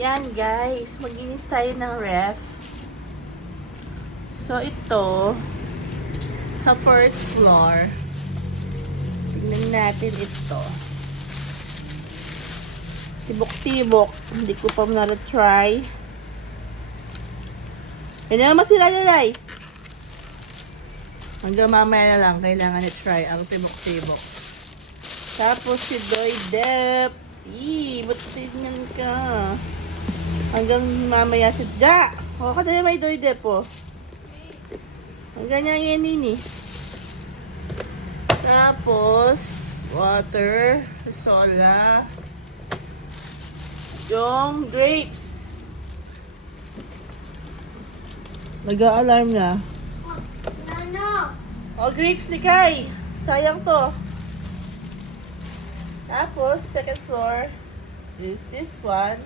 Yan guys, maglinis tayo ng ref. So ito, sa first floor, tingnan natin ito. Tibok-tibok, hindi ko pa na-try. Kaya naman sila nalay. Hanggang mamaya na lang, kailangan i-try ang tibok-tibok. Tapos si Doy Dep. Ba't tignan ka? Hanggang mamaya si Da. O, ka na may Doy Dep, oh. Hanggang niya yan ini. Tapos, water, sola, yung grapes. Nag-a-alarm na. O, grapes ni Kai. Sayang to. Tapos, second floor is this one.